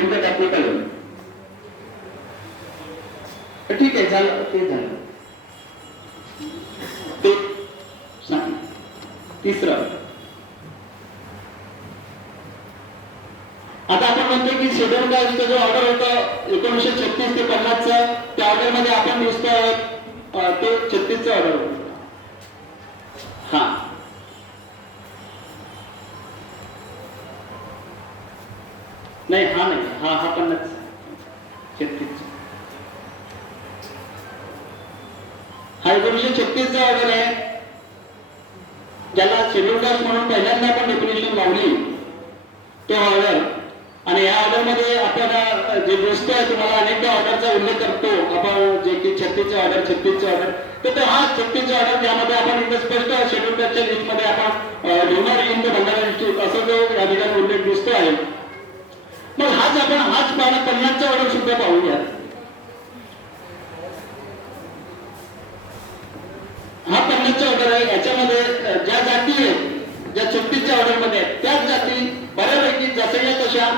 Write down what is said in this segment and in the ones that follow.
नेमकं त्यातलं कळलं ठीक आहे झालं ते झालं. ते सांग. तिसरं. आता आपण म्हणतो की शेड्यूल कास्टचा जो ऑर्डर होता एकोणीसशे छत्तीस ते पन्नासचा त्या ऑर्डरमध्ये आपण नुसतं ते छत्तीसचा ऑर्डर होता. हा. नाही हा नाही. हा हा पन्नास. छत्तीस. हा एकोणीसशे छत्तीसचा ऑर्डर आहे. ज्याला शेड्यूल कास्ट म्हणून पहिल्यांदा आपण डेफिनेशन लावली तो ऑर्डर आणि या ऑर्डरमध्ये आपण जे जे आहे तुम्हाला अनेकदा ऑर्डरचा उल्लेख करतो. आपण जे की छत्तीसचा ऑर्डर छत्तीसचा ऑर्डर तर तो हा छत्तीसचा ऑर्डर ज्यामध्ये आपण इथं स्पष्ट शेड्यूल कास्टच्या मध्ये आपण डोनर इंद भंडारा डिस्ट्रिक्ट असं जो या ठिकाणी उल्लेख दिसतो आहे मग हाच आपण हाच पाहणं पन्नासच्या ऑर्डर सुद्धा पाहूया. हा पन्नासचा ऑर्डर आहे. याच्यामध्ये ज्या जाती आहेत ज्या छत्तीसच्या ऑर्डरमध्ये आहेत त्याच जाती बऱ्यापैकी जसं तशा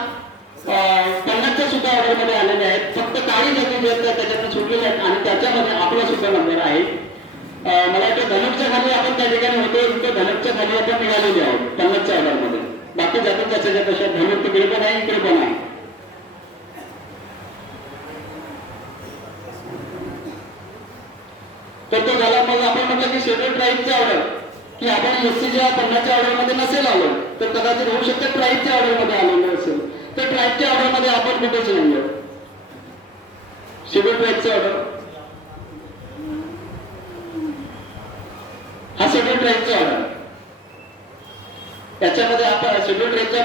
पन्नासच्या सुद्धा ऑर्डरमध्ये आलेल्या आहेत. फक्त काही जाती ज्या आहेत सुटलेल्या आहेत आणि त्याच्यामध्ये आपला सुद्धा नंबर आहे. मला वाटतं धनकच्या खाली आपण त्या ठिकाणी होतो इथं धनकच्या खाली आपण निघालेले आहोत पन्नासच्या ऑर्डरमध्ये बाकी जाती त्याच्या कशा धनुक तिकडे पण आहे इकडे पण आहे तर तो झाला मग आपण म्हटलं की शेड्यूल ट्राईबचा ऑर्डर की आपण एससीच्या पन्नासच्या ऑर्डरमध्ये नसेल आलो तर कदाचित होऊ शकतं ट्राईबच्या ऑर्डरमध्ये असेल. तर ट्राईबच्या ऑर्डरमध्ये आपण कुठेच नाही आहोत शेड्यूल ट्राईबचा ऑर्डर हा शेड्यूल ट्राईबचा ऑर्डर याच्यामध्ये आपण शेड्यूल ट्राईबचा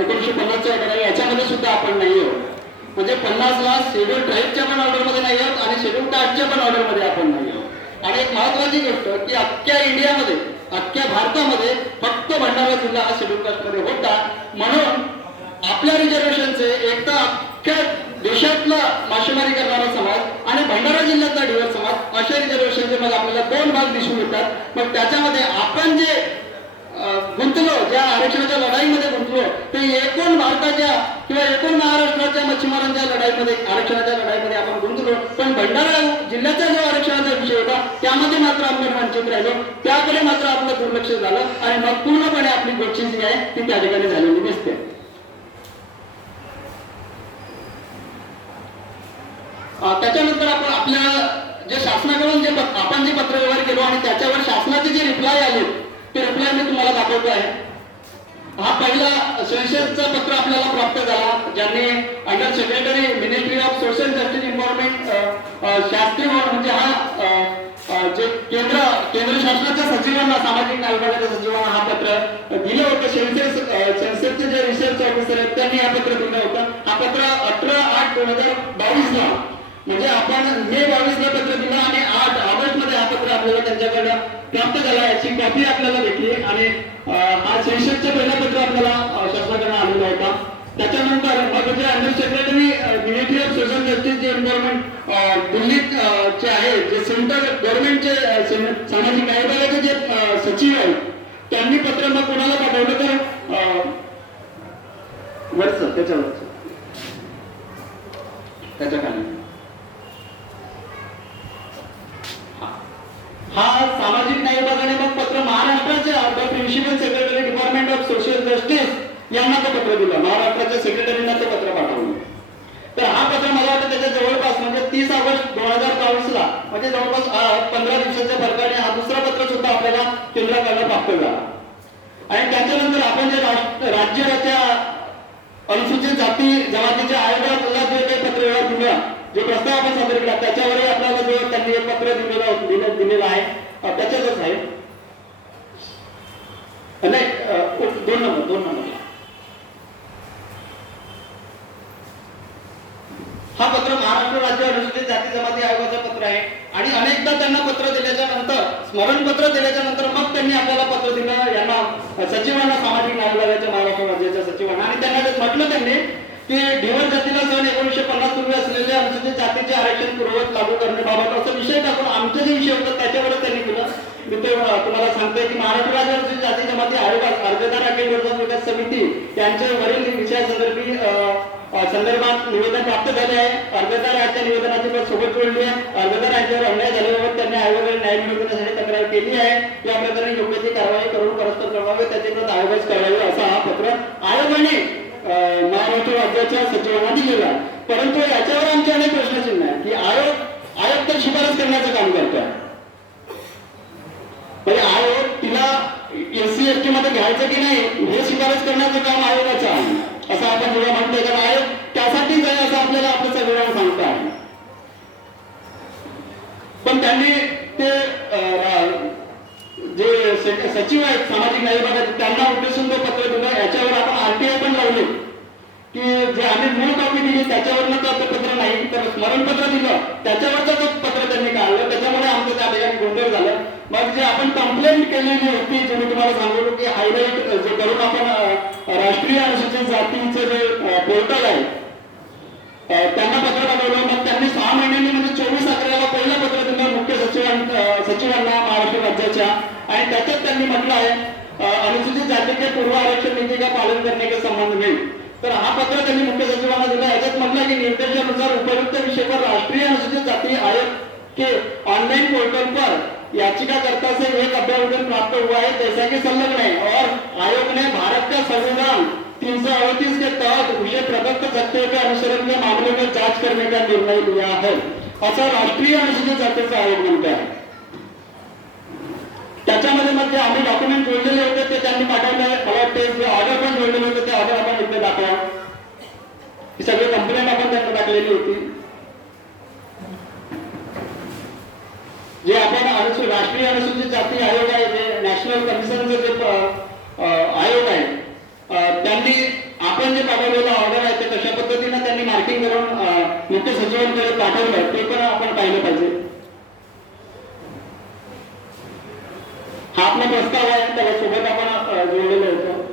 एकोणीशे पन्नासच्या ऑर्डर याच्यामध्ये सुद्धा आपण नाही आहोत म्हणजे पन्नासला शेड्यूल ट्राईबच्या पण ऑर्डरमध्ये नाही आहोत आणि शेड्यूल कास्टच्या पण ऑर्डरमध्ये आपण नाही आहोत आणि एक महत्वाची गोष्ट की अख्ख्या इंडियामध्ये अख्ख्या भारतामध्ये फक्त भंडारा जिल्हा हा शेड्यूल कास्टमध्ये होता. म्हणून आपल्या रिझर्वेशनचे एक तर अख्ख्या देशातला मासेमारी करणारा समाज आणि भंडारा जिल्ह्यातला डिवर समाज अशा रिझर्वेशनचे मग आपल्याला दोन भाग दिसून येतात. मग त्याच्यामध्ये आपण जे गुंतलो ज्या आरक्षणाच्या लढाईमध्ये गुंतलो ते एकूण भारताच्या किंवा एकूण महाराष्ट्राच्या मच्छीमारांच्या लढाईमध्ये आरक्षणाच्या लढाईमध्ये आपण गुंतलो. पण भंडारा जिल्ह्याचा जो आरक्षणाचा विषय होता त्यामध्ये मात्र आपण वंचित राहिलो त्याकडे मात्र आपलं दुर्लक्ष झालं आणि मग पूर्णपणे आपली गोष्टी जी आहे ती त्या ठिकाणी झालेली दिसते. त्याच्यानंतर आपण आपल्या जे शासनाकडून जे आपण जे पत्रव्यवहार केलो आणि त्याच्यावर शासनाचे जे रिप्लाय आले ते मी तुम्हाला दाखवतो आहे हा पहिला सेन्ससचा पत्र आपल्याला प्राप्त झाला ज्यांनी under secretary ministry of social justice environment Shastri म्हणजे हा जे केंद्र केंद्र शासनाच्या सचिवांना सामाजिक न्याय विभागाच्या सचिवांना हा पत्र दिलं होतं. सेन्सेस सेन्सेसचे जे रिसर्च ऑफिसर आहेत त्यांनी हा पत्र दिलं होतं. हा पत्र अठरा आठ दोन हजार बावीस ला म्हणजे आपण मे बावीस ला पत्र दिलं आणि आठ ऑगस्टमध्ये हा पत्र आपल्याला त्यांच्याकडनं प्राप्त झाला याची कॉपी आपल्याला भेटली आणि हा सेन्ससचं पहिलं पत्र आपल्याला शासनाकडे आलेला होता. त्याच्यानंतर मग under secretary ministry of social justice जे एन्व्हायरमेंट दिल्लीत जे चे आहे जे सेंट्रल गव्हर्नमेंटचे सामाजिक न्यायालयाचे जे सचिव आहेत त्यांनी पत्र मग कोणाला पाठवलं तर अं, त्याच्यावरच त्याच्याखाली. हा सामाजिक न्याय विभागाने मग पत्र महाराष्ट्राच्या principal secretary department of social justice यांना ते पत्र दिलं. महाराष्ट्राच्या सेक्रेटरीना ते पत्र पाठवलं. तर हा पत्र मला वाटतं त्याच्या जवळपास म्हणजे तीस ऑगस्ट दोन हजार बावीस ला म्हणजे जवळपास पंधरा दिवसाच्या फरकाने हा दुसरा पत्र सुद्धा आपल्याला केंद्राकडनं प्राप्त झाला. आणि त्याच्यानंतर आपण जे राष्ट्र राज्याच्या अनुसूचित जाती जमातीच्या आयोगाला जे काही पत्र व्यवहार दिला जो प्रस्ताव आपण सादर केला त्याच्यावरही आपल्याला जो त्यांनी एक पत्र दिलेलं दिलं दिलेलं आहे त्याच्यातच आहे. नाही दोन नंबर दोन नंबर. हा पत्र महाराष्ट्र राज्य अनुसूचित जाती जमाती आयोगाचं पत्र आहे. आणि अनेकदा त्यांना पत्र दिल्याच्या नंतर स्मरणपत्र दिल्याच्या नंतर मग त्यांनी आपल्याला पत्र दिलं. यांना सचिवांना सामाजिक न्याय विभागाच्या महाराष्ट्र राज्याच्या सचिवांना. आणि त्यांना म्हटलं त्यांनी की ढिवर जातीला सन एकोणीशे पन्नास पूर्वी असलेले अनुसूचित जातीचे आरक्षण पूर्वक लागू करण्याबाबत असं विषय टाकून आमचे जे विषय होता त्याच्यावरच त्यांनी केलं. मी ते तुम्हाला सांगतोय की महाराष्ट्र राज्य अनुसूचित जाती जमाती आयोग अर्जदार अखिल विकास विकास समिती त्यांच्यावरील विषयासंदर्भी संदर्भात निवेदन प्राप्त झाले आहे. अर्जदार आहेत निवेदनाची पण सोबत जोडली आहे. अर्जदार यांच्यावर अन्याय झाल्याबाबत त्यांनी आयोगाकडे न्याय मिळवण्यासाठी तक्रार केली आहे. या प्रकरणी योग्य ती कारवाई करून परस्पर कळवावे त्याची प्रत आयोगाच असा हा पत्र आयोगाने अ, राज्याच्या सचिवांना दिलेला आहे. परंतु याच्यावर आमचे अनेक प्रश्नचिन्ह आहे की आयोग आयोग तर शिफारस करण्याचं काम करतोय. म्हणजे आयोग तिला एससी एस टी मध्ये घ्यायचं की नाही हे शिफारस करण्याचं काम आयोगाचं आहे. असं आपण जेव्हा म्हणतोय कारण आयोग त्यासाठीच आहे असं आपल्याला आपलं सगळ्यांना सांगतं आहे पण त्यांनी ते जे सचिव आहेत सामाजिक न्याय विभागाचे त्यांना उद्देशून ते पत्र दिलं. याच्यावर आपण आरटीआय पण लावले. की जे आम्ही मूळ कॉपी दिली त्याच्यावरनं तर पत्र नाही. तर स्मरणपत्र दिलं त्याच्यावरचं पत्र त्यांनी काढलं त्याच्यामुळे आमचं त्या ठिकाणी गोंधळ झालं. मग जे आपण कंप्लेंट केलेली होती जे मी तुम्हाला सांगितलं की हायलाईट जे करून आपण राष्ट्रीय अनुसूचित जातीचं जे पोर्टल आहे त्यांना पत्र पाठवलं. मग त्यांनी सहा महिन्यांनी म्हणजे चोवीस अकराला पहिलं पत्र दिलं मुख्य सचिवांना सचिवांना महाराष्ट्र राज्याच्या. आणि त्याच्यात त्यांनी म्हटलं आहे अनुसूचित जातीचे पूर्व आरक्षण नीति का पालन करण्याचा संबंध में तर हा पत्र त्यांनी मुख्य सचिवांना दिला. याच्यात म्हटलं की निर्देशानुसार उपयुक्त विषय राष्ट्रीय अनुसूचित जाती आयोग के ऑनलाइन पोर्टल पर याचिकाकर्ता से एक अभ्यावेदन प्राप्त हुआ है जैसा कि संलग्न है और आयोग ने भारत का संविधान तीन सौ अड़तीस के तहत विषय प्रदत्त सत्य के अनुसरण के मामले में जांच करने का निर्णय लिया है। असं राष्ट्रीय अनुसूचित जातीचा आयोग म्हणतो आहे त्याच्यामध्ये मग जे आम्ही डॉक्युमेंट जोडलेले होते ते त्यांनी पाठवले मला वाटते जे ऑर्डर पण जोडलेले होते ते ऑर्डर आपण सगळी कंप्लेंट आपण त्यांना टाकलेली होती. जे आपण अनुसूचित राष्ट्रीय अनुसूचित जाती आयोग आहे जे नॅशनल कमिशनचे जे आयोग आहे त्यांनी आपण जे पाठवलेलं ऑर्डर आहे ते कशा पद्धतीने त्यांनी मार्किंग करून मुख्य सचिवांकडे पाठवलं ते पण आपण पाहिलं पाहिजे. हा आपला प्रस्ताव आहे त्याला सोबत आपण जोडलेलं होतं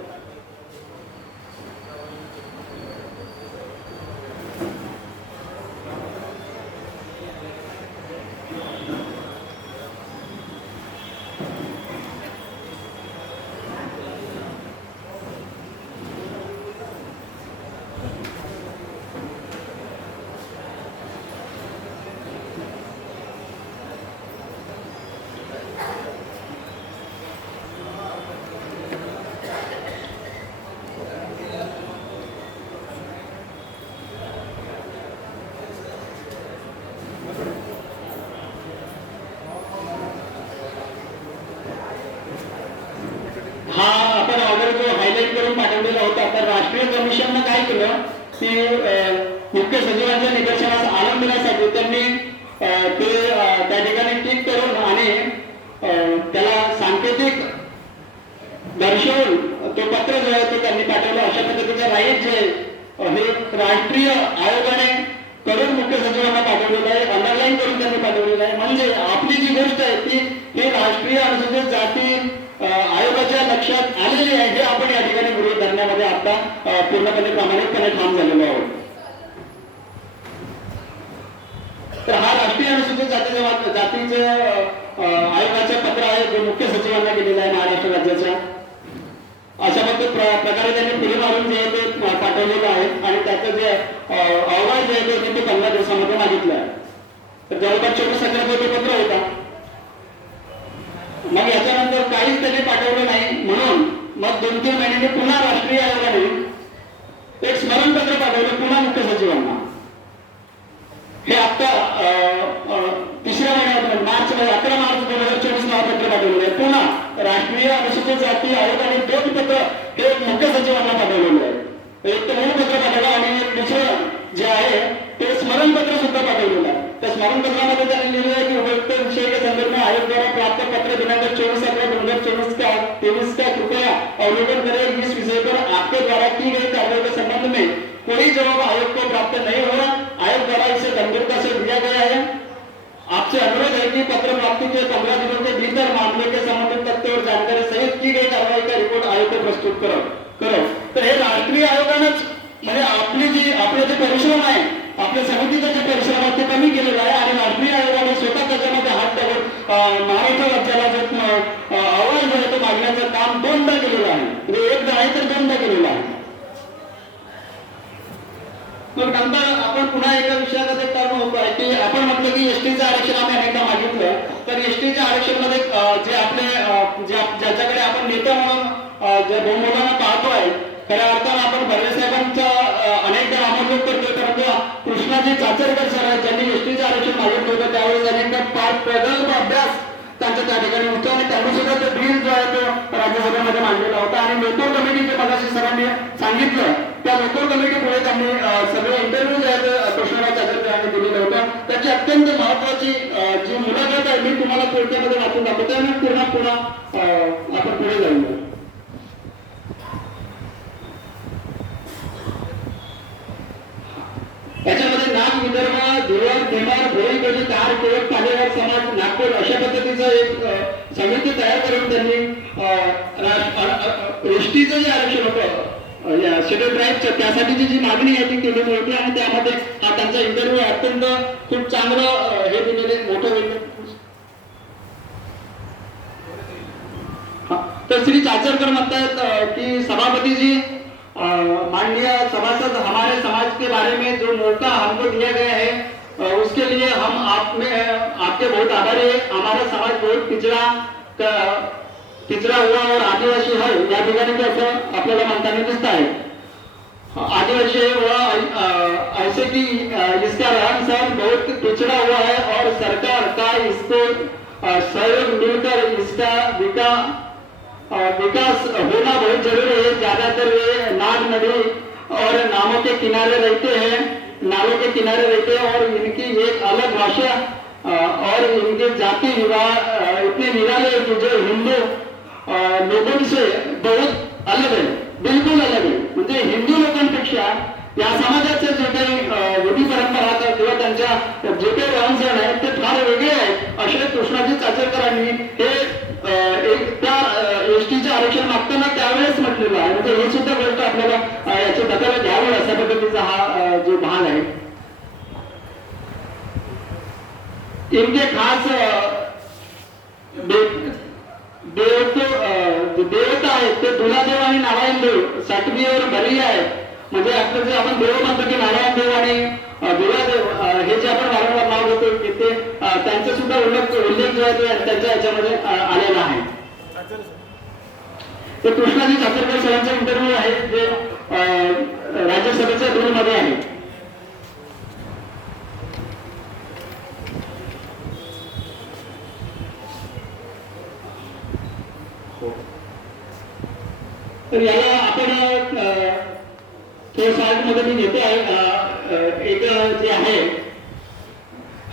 हा आपण ऑर्डर जो हायलाईट करून पाठवलेला होता तर राष्ट्रीय कमिशननं काय केलं? ते मुख्य सचिवांच्या निदर्शनास आणून दिल्यासाठी त्यांनी अं, ते त्या ठिकाणी टिक करून आणि अं, त्याला सांकेतिक दर्शवून तो पत्र जे आहे ते त्यांनी पाठवलं. अशा पद्धतीचे राईट जे हे राष्ट्रीय आयोगाने करून मुख्य सचिवांना पाठवलेलं आहे. मग याच्यानंतर काहीच त्यांनी पाठवलं नाही. म्हणून मग दोन तीन महिन्यांनी पुन्हा राष्ट्रीय आयोगाने एक स्मरणपत्र पाठवलं पुन्हा मुख्य सचिवांना. हे आता अं, तिसऱ्या महिन्यात मार्च मध्ये अकरा मार्च दोन हजार चोवीस नाव पत्र पाठवलेलं आहे. पुन्हा राष्ट्रीय अनुसूचित जाती आयोगाने दोन पत्र हे मुख्य सचिवांना पाठवलेलं आहे. एक तर मूळ पत्र पाठवलं आणि दुसरं जे आहे ते स्मरणपत्र सुद्धा पाठवलेलं आहे. तर स्मरणपत्रामध्ये त्यांनी लिहिलेलं आहे की उपयुक्त विषय के संदर्भ में आयोग द्वारा प्राप्त पत्र दिनांक चौबीस अकरा दोन हजार चौबीस का तेईस का कृपया अवलोकन करें। जिस विषय पर आपके द्वारा की गई कार्रवाई के संबंध में कोई जवाब आयोग को प्राप्त नहीं हो हुआ आयोग द्वारा इसे गंभीरता से लिया गया है। आपसे अनुरोध है कि पत्र प्राप्ति के पंद्रह दिनों के भीतर मामले के संबंधित तथ्य और जानकारी सहित की गई कार्रवाई का रिपोर्ट आयोग को प्रस्तुत करो। करो। तो हे राष्ट्रीय आयोगानच म्हणजे आपली जी आपले जे परिश्रम आहे आपल्या समितीच्या परिसरात परिश्रम ते कमी केलेला आहे आणि राष्ट्रीय आयोगाने स्वतः त्याच्यामध्ये हात टाकून महाराष्ट्र राज्याला जो अं, अहवाल जो आहे तो मागण्याचं काम दोनदा केलेलं आहे. म्हणजे एकदा आहे तर दोनदा केलेलं आहे. मग नंतर आपण पुन्हा एका विषयामध्ये टर्न होतो आहे की आपण म्हटलं की एसटीचं आरक्षण आम्ही अनेकदा मागितलं. तर एसटीच्या आरक्षणमध्ये अं, जे आपले ज्याच्याकडे आपण नेता म्हणून अं, जे बहुमतानं पाहतो आहे खऱ्या अर्थानं आपण भरले साहेबांच्या अं, अनेकदा नामोल्लेख कृष्णाजी चाचरकर सर आहेत. ज्यांनी एसटीचं आरक्षण मागून ठेवलं त्यावेळेस त्यांनी पाच प्रगल्भ अभ्यास त्यांचा त्या ठिकाणी होतो. आणि त्यांनी सुद्धा तो बिल जो आहे तो राज्यसभेमध्ये मांडलेला होता. आणि लोकोर कमिटी जे मगाशी सरांनी सांगितलं. त्या लोकल कमिटी पुढे त्यांनी सगळे इंटरव्ह्यू जे आहेत अं, कृष्णराव चाचरकर यांनी दिलेलं होतं. त्याची अत्यंत महत्वाची जी मुलाखत आहे मी तुम्हाला कोर्टामध्ये वाचून दाखवतो. आणि पुन्हा पुन्हा अं, आपण पुढे जाऊया याच्यामध्ये नाग विदर्भ धुळर धेमार भोई गजी कार केवळ पालेगाव समाज नागपूर अशा पद्धतीचं एक अ, समिती तयार करून त्यांनी एसटीचं जे आरक्षण होतं शेड्यूल ट्राईबचं त्यासाठीची जी मागणी आहे ती केलेली होती आणि त्यामध्ये हा त्यांचा इंटरव्ह्यू खूप चांगलं हे दिलेले मोठं वेगळं तर श्री चाचरकर म्हणतात की सभापति जी माननीय सभासद हमारे समाज के बारे में जो मौका हमको दिया गया है उसके लिए हम आप में आपके बहुत आभारी है। हमारा समाज बहुत पिछड़ा पिछड़ा हुआ और आदिवासी है। या ठिकाणी कसं आपल्याला म्हणताना दिसत आहे आदिवासी है वह ऐसे कि इसका रहन सहन बहुत पिछड़ा हुआ है और सरकार का इसको सहयोग मिलकर इसका विकास विकास होना बहुत ज़रूरी है। ज़्यादातर वे नाग नदी और नामों के किनारे रहते हैं नालों के किनारे रहते हैं और इनकी एक अलग भाषा और इनके जाति विवाह इतने निराले हैं कि जो हिंदू लोगों से बहुत अलग है, बिल्कुल अलग आहे म्हणजे हिंदू लोकांपेक्षा या समाजाचे जे काही अ, रूढी परंपरा किंवा त्यांच्या जे काही रहनसहन आहेत ते फार वेगळे आहेत. असे कृष्णाजी चाचरकरांनी हे एक त्या एसटीचे आरक्षण मागताना त्यावेळेस म्हटलेलं आहे. म्हणजे ही सुद्धा गोष्ट आपल्याला याची दखल घ्यावी अशा पद्धतीचा हा जो भाग आहे. इनके खास देव जे देवता आहेत ते दुलादेव आणि नारायण देव सातवीवर भरली आहे. म्हणजे आपलं जे आपण देव म्हणतो की नारायण देव आणि अ, दुलादेव हे जे आपण वारंवार नाव घेतो की ते त्यांचा सुद्धा उल्लेख उल्लेख जो आहे तो त्यांच्या याच्यामध्ये आलेला आहे. ते कृष्णाजी चाचरकर सरांचा इंटरव्ह्यू आहे जे राज्यसभेच्या दोन मध्ये आहे तर याला आपण साईडमध्ये जे आहे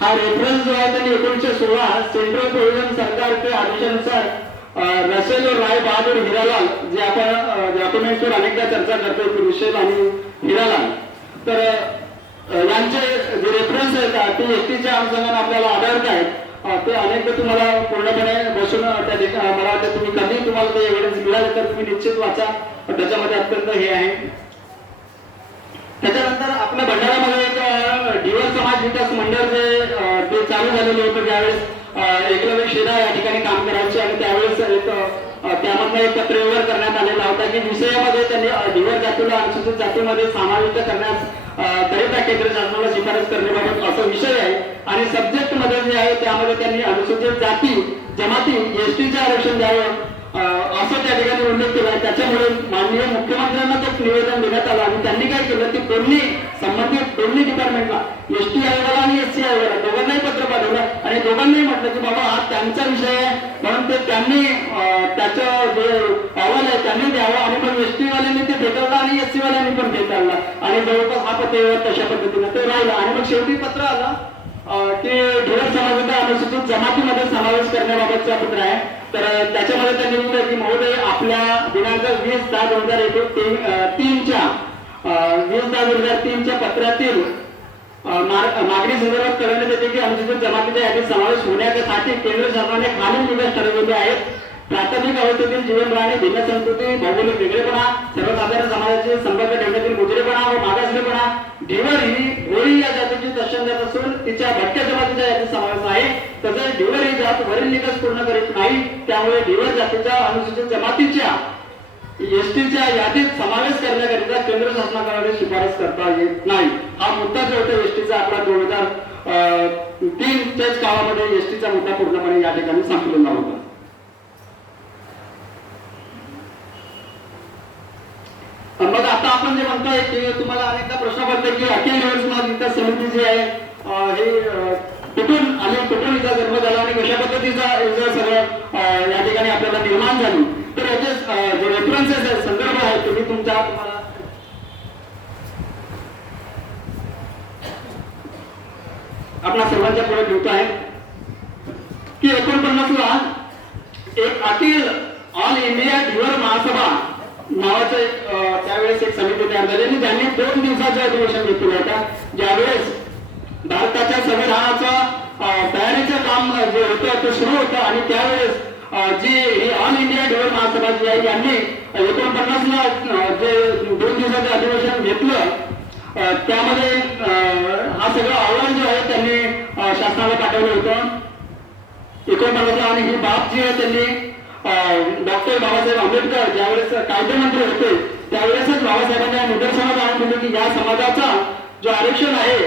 हा रेफरन्स जो आहे त्यांनी एकोणीसशे सोळा सेंट्रल प्रोव्हिजन सरकार के आदेशानुसार अ, रसेल राय बहादूर हिरालाल जे आपण डॉक्युमेंट्सवर अनेकदा चर्चा करतो की रुशेल आणि हिरालाल. तर यांचे जे रेफरन्स आहेत अ, ते एसटीच्या अनुषंगाने आपल्याला आढळत आहेत. ते अनेकदा तुम्हाला पूर्णपणे बसून त्या मला वाटतं तुम्ही कधी तुम्हाला ते एव्हिडन्स मिळाले तर तुम्ही निश्चित वाचा. त्याच्यामध्ये अत्यंत हे आहे. त्याच्यानंतर आपल्या भंडारामध्ये एक अ, समाज विकास मंडळ जे ते चालू झालेलं होतं त्यावेळेस एकलव्य शेरा या ठिकाणी काम करायचे आणि त्यावेळेस एक त्यामधनं एक पत्रव्यवहार करण्यात आलेला होता की विषयामध्ये त्यांनी अ, जातीला अनुसूचित जातीमध्ये समाविष्ट करण्यास करिता केंद्र शासनाला शिफारस करण्याबाबत असा विषय आहे. आणि सब्जेक्टमध्ये जे आहे त्यामध्ये त्यांनी अनुसूचित जाती जमाती एसटीचे आरक्षण द्यावं असं त्या ठिकाणी उल्लेख केला आहे. त्याच्यामुळे माननीय मुख्यमंत्र्यांना ते निवेदन देण्यात आलं आणि त्यांनी काय केलं की दोन्ही संबंधित दोन्ही डिपार्टमेंटला एस टी आयोगाला आणि एस सी आयोगाला दोघांनाही पत्र पाठवलं आणि दोघांनाही म्हटलं की बाबा हा त्यांचा विषय आहे. म्हणून ते त्यांनी त्याचं जे अहवाल आहे त्यांनी द्यावं आणि मग एस टीवाल्यांनी ते फेटाळलं आणि एस सीवाल्यांनी पण फेटाळलं. आणि जवळपास हा पत्र तशा पद्धतीने ते राहिलं. आणि मग शेवटी पत्र आलं. ते ढोर समाजाचा अनुसूचित जमातीमध्ये समावेश करण्याबाबतचा पत्र आहे. तर त्याच्यामध्ये त्यांनी लिहिलं की महोदय आपल्या दिनांक वीस दहा दोन हजार एकोण तीन तीनच्या वीस दहा दोन हजार तीनच्या पत्रातील मागणी संदर्भात कळवण्यात येते की अनुसूचित जमातीच्या यादीत समावेश होण्यासाठी केंद्र सरकारने खालील निकष ठरवलेले आहेत. प्राथमिक अवस्थेतील जीवन राहणे भिन्न संस्कृती भौगोलिक वेगळेपणा सर्वसाधारण समाजाचे संपर्क ठेवण्यातील गुजरेपणा व मागासलेपणा ढिवर ही होळी या जातीची दर्शन जात असून तिच्या भटक्या जमातीच्या यादीत समावेश आहे. तसेच ढिवर ही जात वरील निकष पूर्ण करीत नाही. त्यामुळे ढिवर जातीच्या अनुसूचित जमातीच्या एसटीच्या यादीत समावेश करण्याकरिता केंद्र शासनाकडे शिफारस करता येत नाही. हा मुद्दा जो होता एसटीचा आपला दोन हजार तीनच्याच काळामध्ये एसटीचा मुद्दा पूर्णपणे या ठिकाणी संपलेला होता मग आता आपण जे की तुम्हाला अनेकदा प्रश्न पडतो की अखिल दिवस विकास समिती जी आहे हे कुठून आणि कुठून हिचा जन्म झाला आणि कशा पद्धतीचा सगळं या ठिकाणी आपल्याला निर्माण झाली. तर याचे जे रेफरन्सेस आहेत संदर्भ आहेत तुम्ही तुमच्या तुम्हाला आपल्या सर्वांच्या पुढे ठेवतो आहे की एकोणपन्नास ला एक अखिल ऑल इंडिया ड्युअर महासभा नावाचं एक त्यावेळेस एक समिती तयार झाली आणि त्यांनी दोन दिवसाचं अधिवेशन घेतलं होतं ज्यावेळेस भारताच्या संविधानाचा तयारीचं काम जे होतं ते सुरू होतं आणि त्यावेळेस जी ही ऑल इंडिया ड्युअर महासभा जी आहे यांनी एकोणपन्नास ला जे दोन दिवसाचं अधिवेशन घेतलं त्यामध्ये अं, हा सगळं आव्हान जो आहे त्यांनी शासनाला पाठवलं होतं. एकोणपन्नासला आणि ही बाब जी आहे त्यांनी डॉक्टर बाबासाहेब आंबेडकर ज्यावेळेस कायदेमंत्री होते त्यावेळेसच बाबासाहेबांनी या निदर्शनात आणून दिले म्हणजे की या समाजाचा जो आरक्षण आहे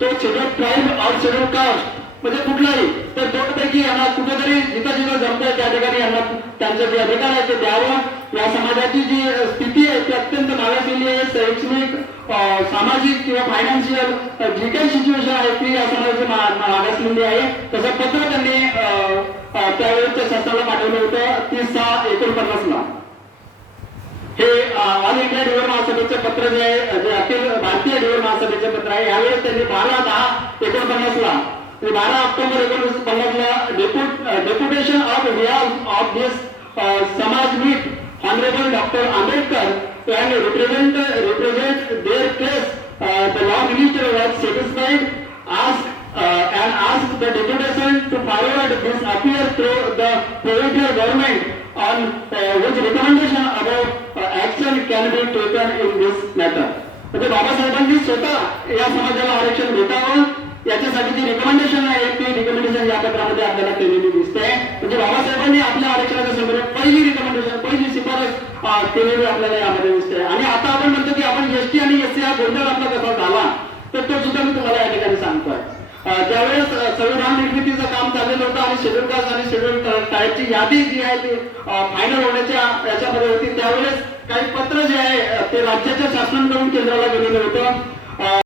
तो शेड्यूल ट्राईब और शेड्यूल कास्ट म्हणजे कुठलाही तर दोनपैकी यांना कुठेतरी जिथं जिथं जमतंय त्या ठिकाणी यांना त्यांचे जे अधिकार आहे ते द्यावं. या समाजाची जी स्थिती आहे ती अत्यंत मागासलेली आहे शैक्षणिक सामाजिक किंवा फायनान्शियल जी काही सिच्युएशन आहे ती या समाजाची मागासलेली आहे. तसं पत्र त्यांनी त्यावेळेच्या शासनाला पाठवलं होतं तीस सहा एकोणपन्नास ला. हे ऑल इंडिया डिवर महासभेचे पत्र जे आहे जे अखिल भारतीय डिवर महासभेचे पत्र आहे यावेळेस त्यांनी बारा दहा एकोणपन्नास ला बारा ऑक्टोबर एकोणीसशे पन्नासला deputation of India of this समाज meet honourable doctor Ambedkar and represent represent their case the law minister was satisfied uh, and asked the deputation to forward this appeal to the provincial government on uh, which recommendation about uh, action can be taken in this matter. म्हणजे बाबासाहेबांनी स्वतः या समाजाला आरक्षण भेटावं याच्यासाठी जी recommendation आहे ती रिकमेंडेशन या पत्रामध्ये आपल्याला केलेली दिसते. म्हणजे बाबासाहेबांनी आपल्या आरक्षणाच्या संदर्भात पहिली रिकमेंडेशन पहिली शिफारस uh, केलेली आपल्याला यामध्ये दिसते. आणि आता आपण म्हणतो की आपण एसटी आणि एससी हा गोंधळ आपला कसा झाला तर तो सुद्धा मी तुम्हाला या ठिकाणी सांगतोय. त्यावेळेस संविधान निर्मितीचं काम चाललेलं होतं आणि शेड्यूल कास्ट आणि शेड्यूल टाईपची यादी जी आहे ती फायनल होण्याच्या याच्यामध्ये होती. त्यावेळेस काही पत्र जे आहे ते राज्याच्या शासनाकडून केंद्राला गेलेलं होतं.